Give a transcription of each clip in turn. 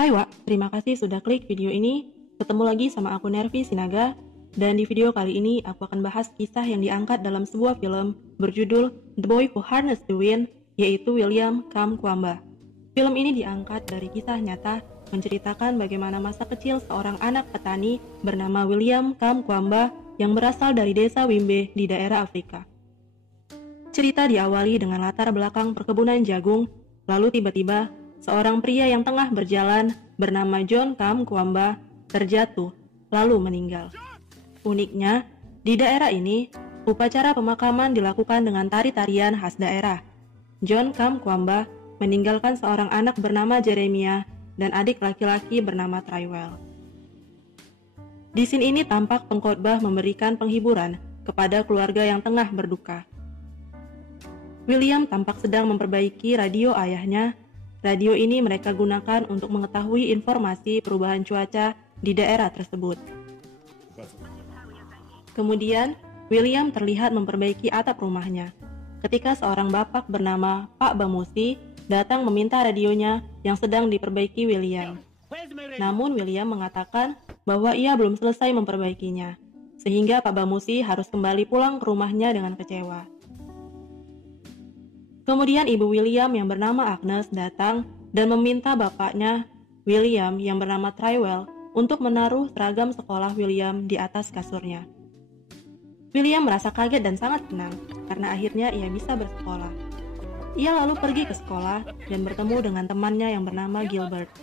Hai Wak, terima kasih sudah klik video ini. Ketemu lagi sama aku Nervi Sinaga, dan di video kali ini aku akan bahas kisah yang diangkat dalam sebuah film berjudul The Boy Who Harnessed the Wind, yaitu William Kamkwamba. Film ini diangkat dari kisah nyata menceritakan bagaimana masa kecil seorang anak petani bernama William Kamkwamba yang berasal dari desa Wimbe di daerah Afrika. Cerita diawali dengan latar belakang perkebunan jagung, lalu tiba-tiba seorang pria yang tengah berjalan bernama John Kamkwamba terjatuh, lalu meninggal. Uniknya, di daerah ini, upacara pemakaman dilakukan dengan tari-tarian khas daerah. John Kamkwamba meninggalkan seorang anak bernama Jeremiah dan adik laki-laki bernama Trywell. Di scene ini tampak pengkhotbah memberikan penghiburan kepada keluarga yang tengah berduka. William tampak sedang memperbaiki radio ayahnya. Radio ini mereka gunakan untuk mengetahui informasi perubahan cuaca di daerah tersebut. Kemudian, William terlihat memperbaiki atap rumahnya, ketika seorang bapak bernama Pak Bamusi datang meminta radionya yang sedang diperbaiki William. Namun William mengatakan bahwa ia belum selesai memperbaikinya, sehingga Pak Bamusi harus kembali pulang ke rumahnya dengan kecewa. Kemudian ibu William yang bernama Agnes datang dan meminta bapaknya, William yang bernama Trywell, untuk menaruh seragam sekolah William di atas kasurnya. William merasa kaget dan sangat senang karena akhirnya ia bisa bersekolah. Ia lalu pergi ke sekolah dan bertemu dengan temannya yang bernama Gilbert.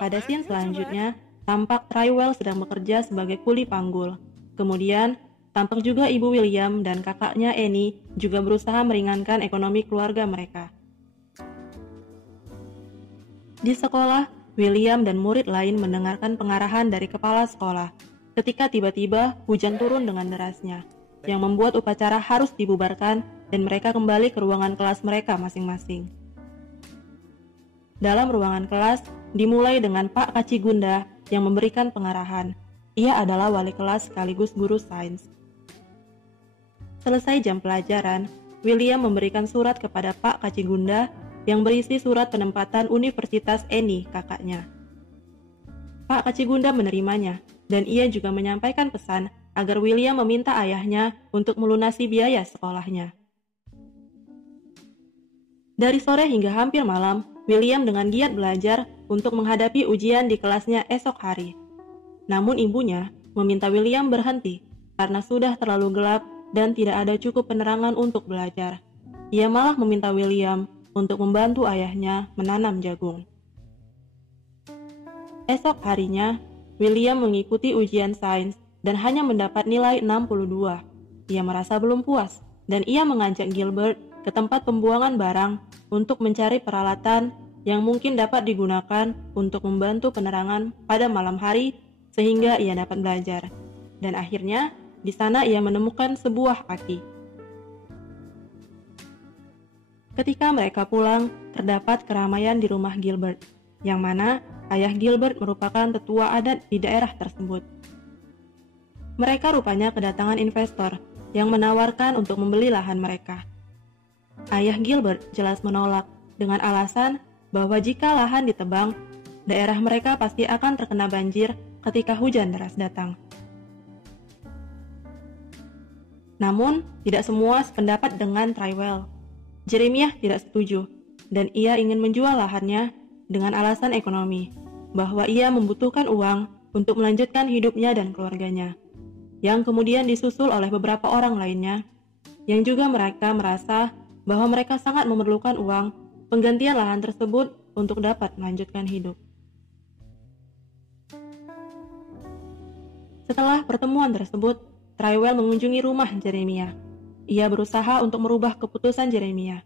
Pada scene selanjutnya, tampak Trywell sedang bekerja sebagai kuli panggul. Kemudian, tampak juga ibu William dan kakaknya Annie juga berusaha meringankan ekonomi keluarga mereka. Di sekolah, William dan murid lain mendengarkan pengarahan dari kepala sekolah ketika tiba-tiba hujan turun dengan derasnya, yang membuat upacara harus dibubarkan dan mereka kembali ke ruangan kelas mereka masing-masing. Dalam ruangan kelas, dimulai dengan Pak Kacigunda yang memberikan pengarahan. Ia adalah wali kelas sekaligus guru sains. Selesai jam pelajaran, William memberikan surat kepada Pak Kacigunda yang berisi surat penempatan Universitas Annie, kakaknya. Pak Kacigunda menerimanya, dan ia juga menyampaikan pesan agar William meminta ayahnya untuk melunasi biaya sekolahnya. Dari sore hingga hampir malam, William dengan giat belajar untuk menghadapi ujian di kelasnya esok hari. Namun ibunya meminta William berhenti karena sudah terlalu gelap dan tidak ada cukup penerangan untuk belajar. Ia malah meminta William untuk membantu ayahnya menanam jagung. Esok harinya, William mengikuti ujian sains dan hanya mendapat nilai 62. Ia merasa belum puas dan ia mengajak Gilbert ke tempat pembuangan barang untuk mencari peralatan yang mungkin dapat digunakan untuk membantu penerangan pada malam hari sehingga ia dapat belajar. Dan akhirnya, di sana ia menemukan sebuah aki. Ketika mereka pulang, terdapat keramaian di rumah Gilbert, yang mana ayah Gilbert merupakan tetua adat di daerah tersebut. Mereka rupanya kedatangan investor yang menawarkan untuk membeli lahan mereka. Ayah Gilbert jelas menolak dengan alasan bahwa jika lahan ditebang, daerah mereka pasti akan terkena banjir ketika hujan deras datang. Namun, tidak semua sependapat dengan Trywell. Jeremiah tidak setuju, dan ia ingin menjual lahannya dengan alasan ekonomi, bahwa ia membutuhkan uang untuk melanjutkan hidupnya dan keluarganya, yang kemudian disusul oleh beberapa orang lainnya, yang juga mereka merasa bahwa mereka sangat memerlukan uang penggantian lahan tersebut untuk dapat melanjutkan hidup. Setelah pertemuan tersebut, Trywell mengunjungi rumah Jeremiah. Ia berusaha untuk merubah keputusan Jeremiah,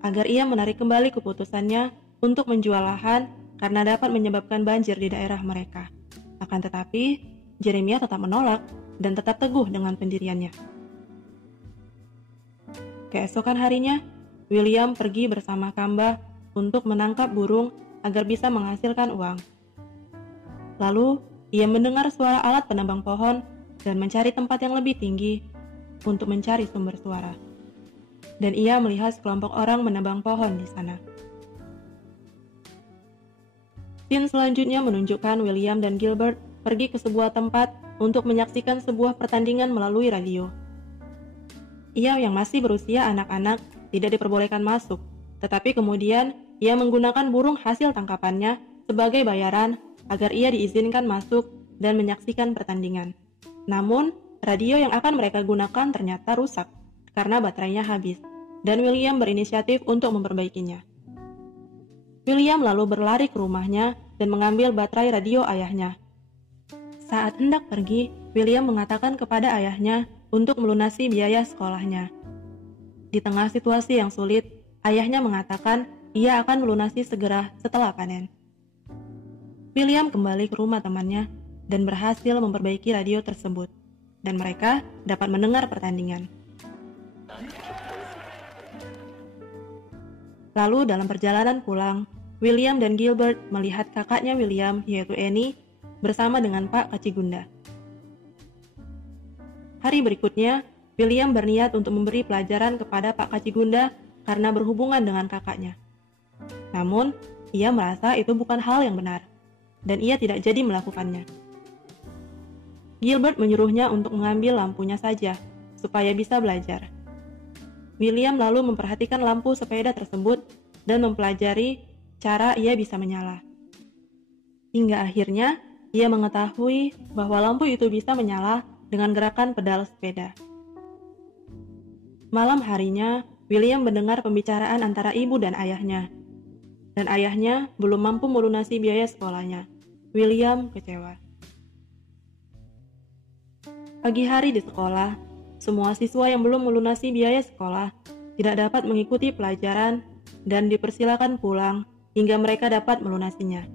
agar ia menarik kembali keputusannya untuk menjual lahan karena dapat menyebabkan banjir di daerah mereka. Akan tetapi, Jeremiah tetap menolak dan tetap teguh dengan pendiriannya. Keesokan harinya, William pergi bersama Kamba untuk menangkap burung agar bisa menghasilkan uang. Lalu, ia mendengar suara alat penebang pohon dan mencari tempat yang lebih tinggi untuk mencari sumber suara. Dan ia melihat sekelompok orang menebang pohon di sana. Scene selanjutnya menunjukkan William dan Gilbert pergi ke sebuah tempat untuk menyaksikan sebuah pertandingan melalui radio. Ia yang masih berusia anak-anak tidak diperbolehkan masuk, tetapi kemudian ia menggunakan burung hasil tangkapannya sebagai bayaran agar ia diizinkan masuk dan menyaksikan pertandingan. Namun, radio yang akan mereka gunakan ternyata rusak karena baterainya habis, dan William berinisiatif untuk memperbaikinya. William lalu berlari ke rumahnya dan mengambil baterai radio ayahnya. Saat hendak pergi, William mengatakan kepada ayahnya untuk melunasi biaya sekolahnya. Di tengah situasi yang sulit, ayahnya mengatakan ia akan melunasi segera setelah panen. William kembali ke rumah temannya dan berhasil memperbaiki radio tersebut, dan mereka dapat mendengar pertandingan. Lalu dalam perjalanan pulang, William dan Gilbert melihat kakaknya William, yaitu Annie, bersama dengan Pak Kacigunda. Hari berikutnya, William berniat untuk memberi pelajaran kepada Pak Kacigunda karena berhubungan dengan kakaknya. Namun, ia merasa itu bukan hal yang benar, dan ia tidak jadi melakukannya. Gilbert menyuruhnya untuk mengambil lampunya saja, supaya bisa belajar. William lalu memperhatikan lampu sepeda tersebut dan mempelajari cara ia bisa menyala. Hingga akhirnya, ia mengetahui bahwa lampu itu bisa menyala dengan gerakan pedal sepeda. Malam harinya, William mendengar pembicaraan antara ibu dan ayahnya. Dan ayahnya belum mampu melunasi biaya sekolahnya. William kecewa. Pagi hari di sekolah, semua siswa yang belum melunasi biaya sekolah tidak dapat mengikuti pelajaran dan dipersilakan pulang hingga mereka dapat melunasinya.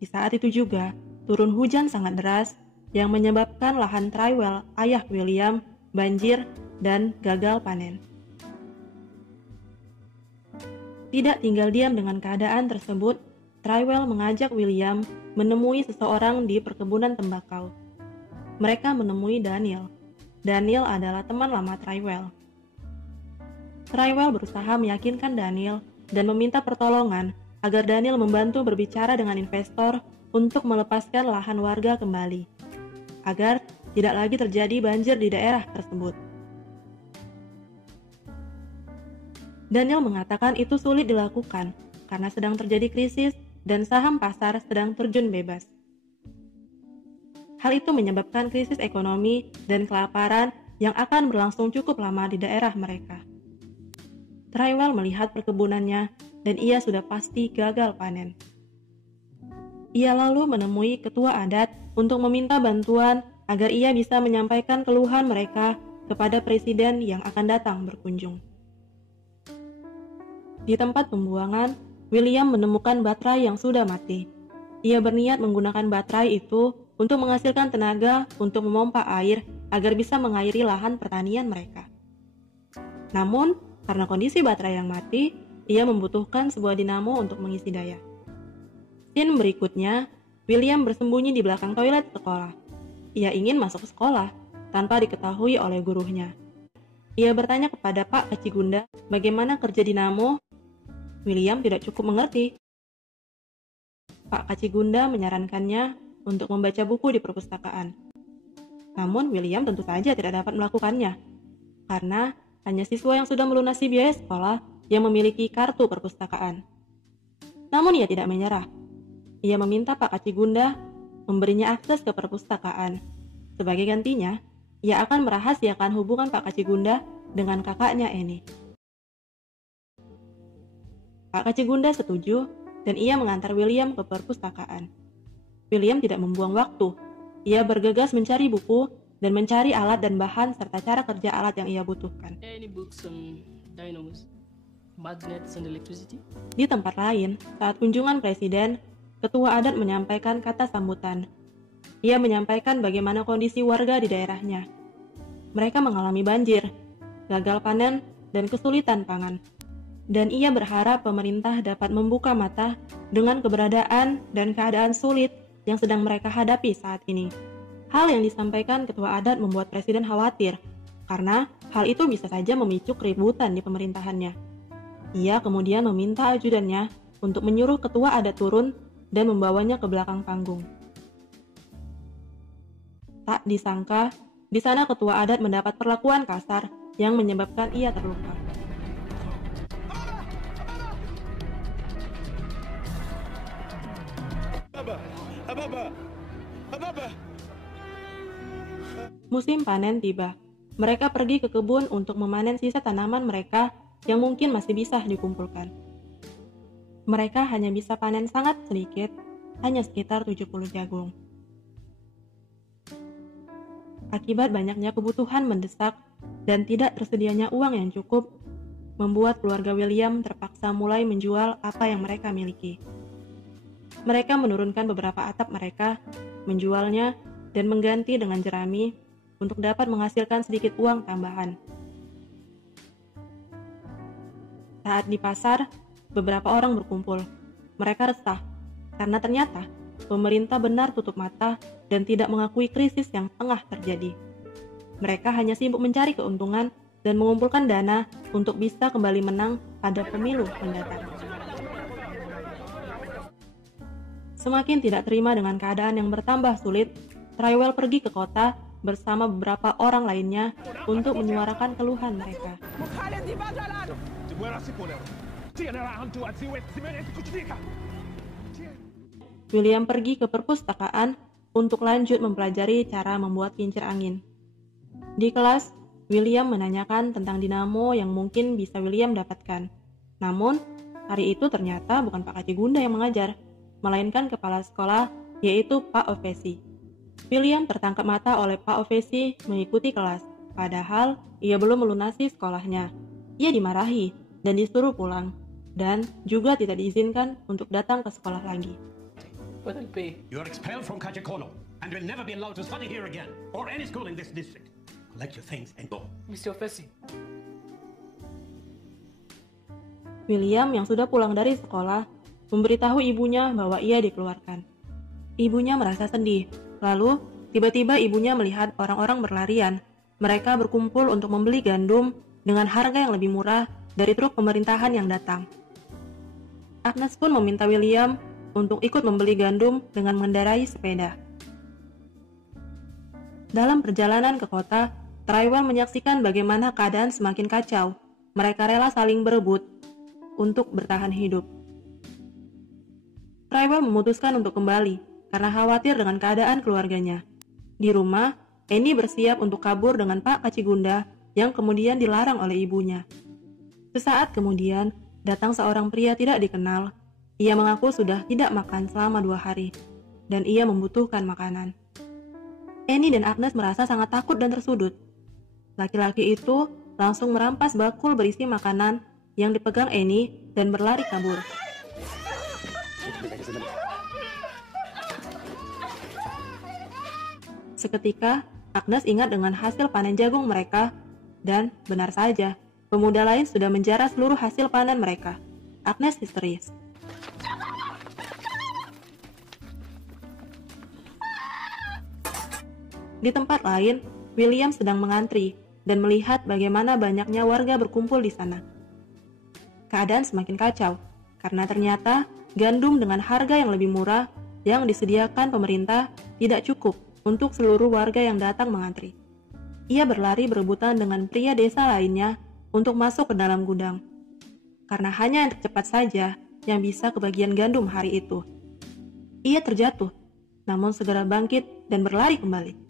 Di saat itu juga, turun hujan sangat deras yang menyebabkan lahan Trywell ayah William banjir dan gagal panen. Tidak tinggal diam dengan keadaan tersebut, Trywell mengajak William menemui seseorang di perkebunan tembakau. Mereka menemui Daniel. Daniel adalah teman lama Trywell. Trywell berusaha meyakinkan Daniel dan meminta pertolongan agar Daniel membantu berbicara dengan investor untuk melepaskan lahan warga kembali, agar tidak lagi terjadi banjir di daerah tersebut. Daniel mengatakan itu sulit dilakukan karena sedang terjadi krisis dan saham pasar sedang terjun bebas. Hal itu menyebabkan krisis ekonomi dan kelaparan yang akan berlangsung cukup lama di daerah mereka. Trywell melihat perkebunannya dan ia sudah pasti gagal panen. Ia lalu menemui ketua adat untuk meminta bantuan agar ia bisa menyampaikan keluhan mereka kepada presiden yang akan datang berkunjung. Di tempat pembuangan, William menemukan baterai yang sudah mati. Ia berniat menggunakan baterai itu untuk menghasilkan tenaga untuk memompa air agar bisa mengairi lahan pertanian mereka. Namun, karena kondisi baterai yang mati, ia membutuhkan sebuah dinamo untuk mengisi daya. Scene berikutnya, William bersembunyi di belakang toilet sekolah. Ia ingin masuk sekolah tanpa diketahui oleh gurunya. Ia bertanya kepada Pak Kacigunda bagaimana kerja dinamo. William tidak cukup mengerti. Pak Kacigunda menyarankannya untuk membaca buku di perpustakaan. Namun William tentu saja tidak dapat melakukannya, karena hanya siswa yang sudah melunasi biaya sekolah yang memiliki kartu perpustakaan. Namun ia tidak menyerah. Ia meminta Pak Kacigunda memberinya akses ke perpustakaan. Sebagai gantinya, ia akan merahasiakan hubungan Pak Kacigunda dengan kakaknya Annie. Pak Kacigunda setuju dan ia mengantar William ke perpustakaan. William tidak membuang waktu. Ia bergegas mencari buku dan mencari alat dan bahan serta cara kerja alat yang ia butuhkan. Di tempat lain, saat kunjungan presiden, ketua adat menyampaikan kata sambutan. Ia menyampaikan bagaimana kondisi warga di daerahnya. Mereka mengalami banjir, gagal panen, dan kesulitan pangan. Dan ia berharap pemerintah dapat membuka mata dengan keberadaan dan keadaan sulit yang sedang mereka hadapi saat ini. Hal yang disampaikan ketua adat membuat presiden khawatir, karena hal itu bisa saja memicu keributan di pemerintahannya. Ia kemudian meminta ajudannya untuk menyuruh ketua adat turun dan membawanya ke belakang panggung. Tak disangka, di sana ketua adat mendapat perlakuan kasar yang menyebabkan ia terluka. Musim panen tiba. Mereka pergi ke kebun untuk memanen sisa tanaman mereka yang mungkin masih bisa dikumpulkan. Mereka hanya bisa panen sangat sedikit, hanya sekitar 70 jagung. Akibat banyaknya kebutuhan mendesak dan tidak tersedianya uang yang cukup, membuat keluarga William terpaksa mulai menjual apa yang mereka miliki. Mereka menurunkan beberapa atap mereka, menjualnya, dan mengganti dengan jerami untuk dapat menghasilkan sedikit uang tambahan. Saat di pasar, beberapa orang berkumpul. Mereka resah karena ternyata pemerintah benar tutup mata dan tidak mengakui krisis yang tengah terjadi. Mereka hanya sibuk mencari keuntungan dan mengumpulkan dana untuk bisa kembali menang pada pemilu mendatang. Semakin tidak terima dengan keadaan yang bertambah sulit, Trywell pergi ke kota bersama beberapa orang lainnya untuk menyuarakan keluhan mereka. William pergi ke perpustakaan untuk lanjut mempelajari cara membuat kincir angin. Di kelas, William menanyakan tentang dinamo yang mungkin bisa William dapatkan. Namun, hari itu ternyata bukan Pak Kacigunda yang mengajar, melainkan kepala sekolah, yaitu Pak Ovesi. William tertangkap mata oleh Pak Ovesi mengikuti kelas, padahal ia belum melunasi sekolahnya. Ia dimarahi dan disuruh pulang, dan juga tidak diizinkan untuk datang ke sekolah lagi. You are expelled from Kajakono and will never be allowed to study here again or any school in this district. Collect your things and go. Mr. Ovesi. William yang sudah pulang dari sekolah memberitahu ibunya bahwa ia dikeluarkan. Ibunya merasa sedih. Lalu, tiba-tiba ibunya melihat orang-orang berlarian. Mereka berkumpul untuk membeli gandum dengan harga yang lebih murah dari truk pemerintahan yang datang. Agnes pun meminta William untuk ikut membeli gandum dengan mengendarai sepeda. Dalam perjalanan ke kota, Trywell menyaksikan bagaimana keadaan semakin kacau. Mereka rela saling berebut untuk bertahan hidup. Trywell memutuskan untuk kembali karena khawatir dengan keadaan keluarganya. Di rumah, Annie bersiap untuk kabur dengan Pak Kacigunda yang kemudian dilarang oleh ibunya. Sesaat kemudian, datang seorang pria tidak dikenal. Ia mengaku sudah tidak makan selama 2 hari, dan ia membutuhkan makanan. Annie dan Agnes merasa sangat takut dan tersudut. Laki-laki itu langsung merampas bakul berisi makanan yang dipegang Annie dan berlari kabur. Seketika, Agnes ingat dengan hasil panen jagung mereka, dan benar saja, pemuda lain sudah menjara seluruh hasil panen mereka. Agnes histeris. Di tempat lain, William sedang mengantri dan melihat bagaimana banyaknya warga berkumpul di sana. Keadaan semakin kacau, karena ternyata gandum dengan harga yang lebih murah yang disediakan pemerintah tidak cukup untuk seluruh warga yang datang mengantri. Ia berlari berebutan dengan pria desa lainnya untuk masuk ke dalam gudang. Karena hanya yang tercepat saja yang bisa kebagian gandum hari itu. Ia terjatuh, namun segera bangkit dan berlari kembali.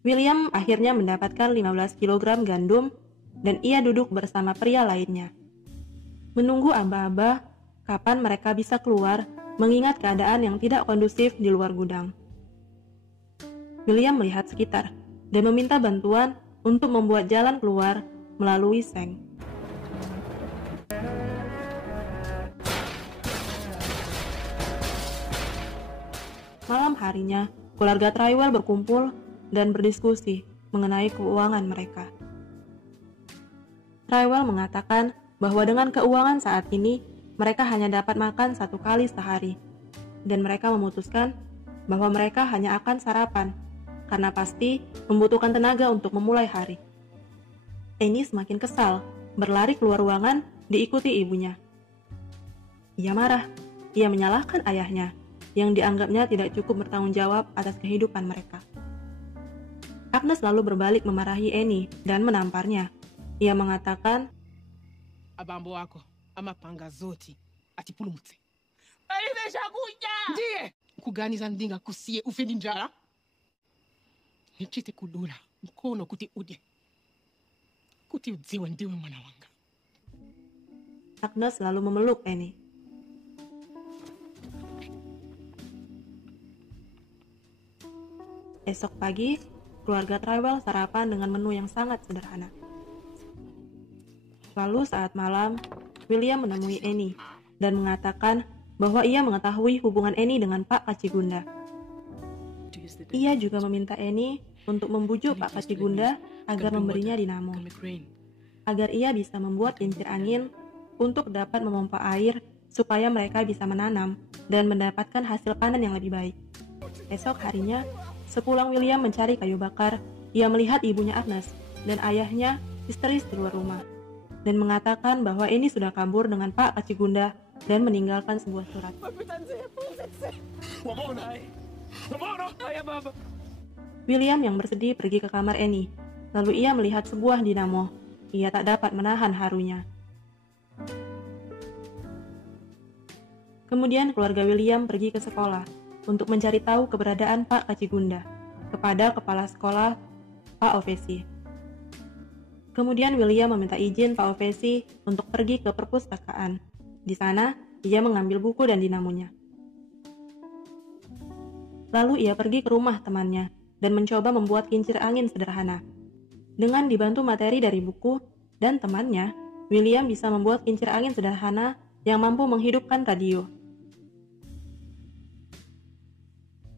William akhirnya mendapatkan 15 kg gandum dan ia duduk bersama pria lainnya. Menunggu aba-aba kapan mereka bisa keluar mengingat keadaan yang tidak kondusif di luar gudang. William melihat sekitar dan meminta bantuan untuk membuat jalan keluar melalui seng. Malam harinya, keluarga Trywell berkumpul dan berdiskusi mengenai keuangan mereka. Trywell mengatakan bahwa dengan keuangan saat ini, mereka hanya dapat makan 1 kali sehari, dan mereka memutuskan bahwa mereka hanya akan sarapan, karena pasti membutuhkan tenaga untuk memulai hari. Annie semakin kesal, berlari keluar ruangan diikuti ibunya. Ia marah ia menyalahkan ayahnya, yang dianggapnya tidak cukup bertanggung jawab atas kehidupan mereka. Agnes lalu berbalik memarahi Annie dan menamparnya. Ia mengatakan, abambo wako amapanga zoti atipulumutse alivesha kuja ndiye kuganiza ndinga kusiye ufeni njala nichite kudula mkono kuti udye kuti udziwe ndiwe mwana wanga. Agnes lalu memeluk Annie. Esok pagi, keluarga Tyrell sarapan dengan menu yang sangat sederhana. Lalu saat malam, William menemui Annie dan mengatakan bahwa ia mengetahui hubungan Annie dengan Pak Kacigunda. Ia juga meminta Annie untuk membujuk Pak Kacigunda agar memberinya dinamo, agar ia bisa membuat kincir angin untuk dapat memompa air supaya mereka bisa menanam dan mendapatkan hasil panen yang lebih baik. Esok harinya, sepulang William mencari kayu bakar, ia melihat ibunya Agnes dan ayahnya histeris di luar rumah dan mengatakan bahwa Annie sudah kabur dengan Pak Kacigunda dan meninggalkan sebuah surat. William yang bersedih pergi ke kamar Annie, lalu ia melihat sebuah dinamo. Ia tak dapat menahan harunya. Kemudian keluarga William pergi ke sekolah untuk mencari tahu keberadaan Pak Kacigunda kepada kepala sekolah Pak Ovesi. Kemudian William meminta izin Pak Ovesi untuk pergi ke perpustakaan. Di sana, ia mengambil buku dan dinamonya. Lalu ia pergi ke rumah temannya dan mencoba membuat kincir angin sederhana. Dengan dibantu materi dari buku dan temannya, William bisa membuat kincir angin sederhana yang mampu menghidupkan radio.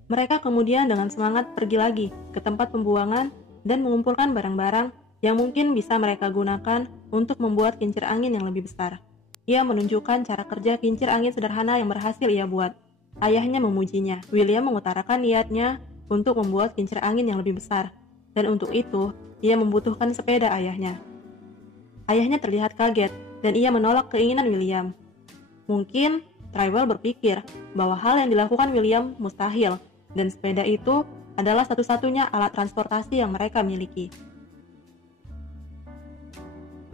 Mereka kemudian dengan semangat pergi lagi ke tempat pembuangan dan mengumpulkan barang-barang yang mungkin bisa mereka gunakan untuk membuat kincir angin yang lebih besar. Ia menunjukkan cara kerja kincir angin sederhana yang berhasil ia buat. Ayahnya memujinya. William mengutarakan niatnya untuk membuat kincir angin yang lebih besar, dan untuk itu, ia membutuhkan sepeda ayahnya. Ayahnya terlihat kaget, dan ia menolak keinginan William. Mungkin Tyrell berpikir bahwa hal yang dilakukan William mustahil, dan sepeda itu adalah satu-satunya alat transportasi yang mereka miliki.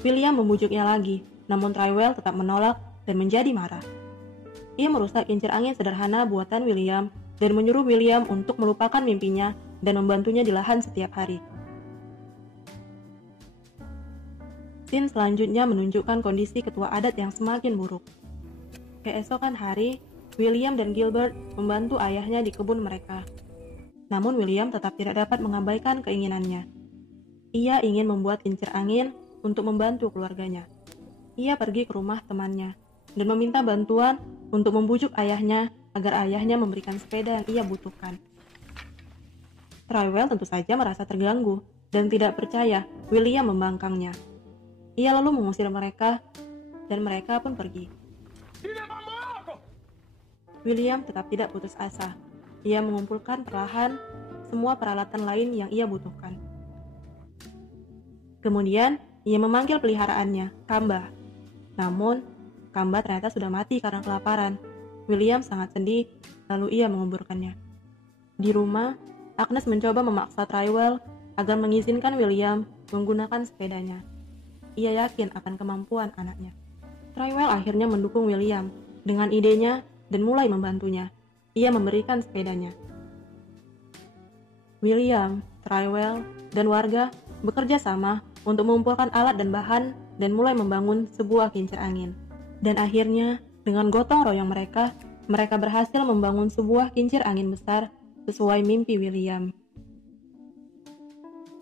William membujuknya lagi, namun Tyrell tetap menolak dan menjadi marah. Ia merusak kincir angin sederhana buatan William dan menyuruh William untuk melupakan mimpinya dan membantunya di lahan setiap hari. Scene selanjutnya menunjukkan kondisi ketua adat yang semakin buruk. Keesokan hari, William dan Gilbert membantu ayahnya di kebun mereka. Namun William tetap tidak dapat mengabaikan keinginannya. Ia ingin membuat kincir angin untuk membantu keluarganya. Ia pergi ke rumah temannya dan meminta bantuan untuk membujuk ayahnya agar ayahnya memberikan sepeda yang ia butuhkan. Tyrell tentu saja merasa terganggu dan tidak percaya William membangkangnya. Ia lalu mengusir mereka dan mereka pun pergi. William tetap tidak putus asa. Ia mengumpulkan perlahan semua peralatan lain yang ia butuhkan. Kemudian, ia memanggil peliharaannya, Kamba. Namun, Kamba ternyata sudah mati karena kelaparan. William sangat sedih, lalu ia menguburkannya. Di rumah, Agnes mencoba memaksa Tyrell agar mengizinkan William menggunakan sepedanya. Ia yakin akan kemampuan anaknya. Tyrell akhirnya mendukung William dengan idenya dan mulai membantunya. Ia memberikan sepedanya. William, Tyrell, dan warga bekerja sama untuk mengumpulkan alat dan bahan dan mulai membangun sebuah kincir angin. Dan akhirnya, dengan gotong royong mereka berhasil membangun sebuah kincir angin besar sesuai mimpi William.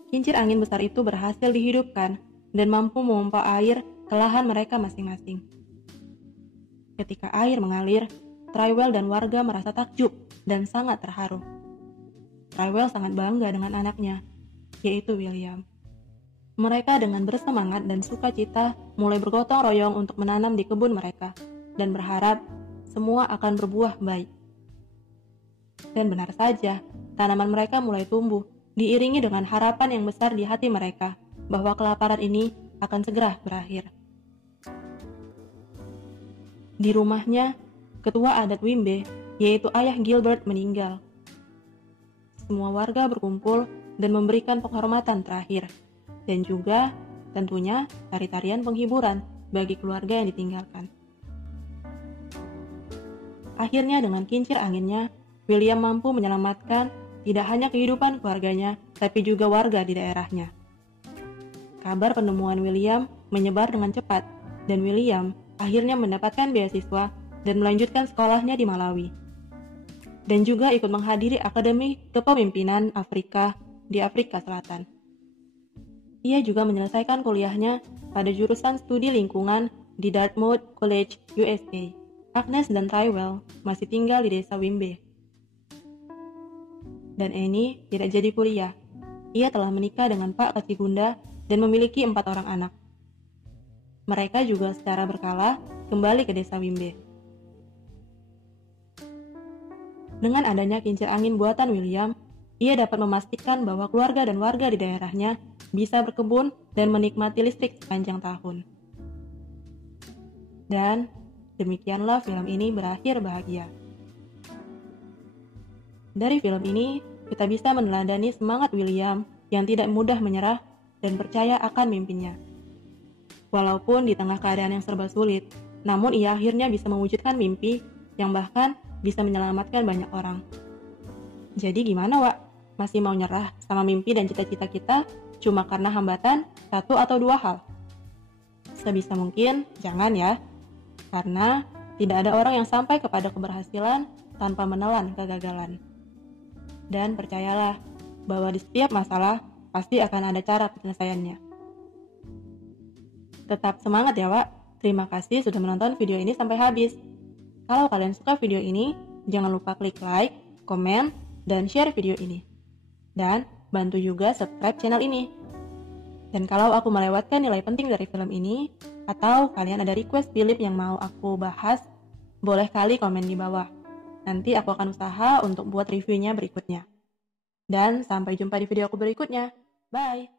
Kincir angin besar itu berhasil dihidupkan dan mampu memompa air ke lahan mereka masing-masing. Ketika air mengalir, Tyrell dan warga merasa takjub dan sangat terharu. Tyrell sangat bangga dengan anaknya, yaitu William. Mereka dengan bersemangat dan sukacita mulai bergotong royong untuk menanam di kebun mereka dan berharap semua akan berbuah baik. Dan benar saja, tanaman mereka mulai tumbuh, diiringi dengan harapan yang besar di hati mereka bahwa kelaparan ini akan segera berakhir. Di rumahnya, ketua adat Wimbe, yaitu ayah Gilbert, meninggal. Semua warga berkumpul dan memberikan penghormatan terakhir, dan juga tentunya tari-tarian penghiburan bagi keluarga yang ditinggalkan. Akhirnya dengan kincir anginnya, William mampu menyelamatkan tidak hanya kehidupan keluarganya, tapi juga warga di daerahnya. Kabar penemuan William menyebar dengan cepat, dan William akhirnya mendapatkan beasiswa dan melanjutkan sekolahnya di Malawi. Dan juga ikut menghadiri Akademi Kepemimpinan Afrika di Afrika Selatan. Ia juga menyelesaikan kuliahnya pada jurusan studi lingkungan di Dartmouth College, USA. Agnes dan Tyrell masih tinggal di desa Wimbe. Dan Annie tidak jadi kuliah. Ia telah menikah dengan Pak Katigunda dan memiliki 4 orang anak. Mereka juga secara berkala kembali ke desa Wimbe. Dengan adanya kincir angin buatan William, ia dapat memastikan bahwa keluarga dan warga di daerahnya bisa berkebun dan menikmati listrik sepanjang tahun. Dan demikianlah film ini berakhir bahagia. Dari film ini, kita bisa meneladani semangat William yang tidak mudah menyerah dan percaya akan mimpinya. Walaupun di tengah keadaan yang serba sulit, namun ia akhirnya bisa mewujudkan mimpi yang bahkan bisa menyelamatkan banyak orang. Jadi gimana, Wak? Masih mau nyerah sama mimpi dan cita-cita kita cuma karena hambatan 1 atau 2 hal? Sebisa mungkin jangan ya, karena tidak ada orang yang sampai kepada keberhasilan tanpa menelan kegagalan. Dan percayalah bahwa di setiap masalah pasti akan ada cara penyelesaiannya. Tetap semangat ya, Wak. Terima kasih sudah menonton video ini sampai habis. Kalau kalian suka video ini, jangan lupa klik like, komen, dan share video ini. Dan bantu juga subscribe channel ini. Dan kalau aku melewatkan nilai penting dari film ini, atau kalian ada request film yang mau aku bahas, boleh kali komen di bawah. Nanti aku akan usaha untuk buat reviewnya berikutnya. Dan sampai jumpa di video aku berikutnya. Bye!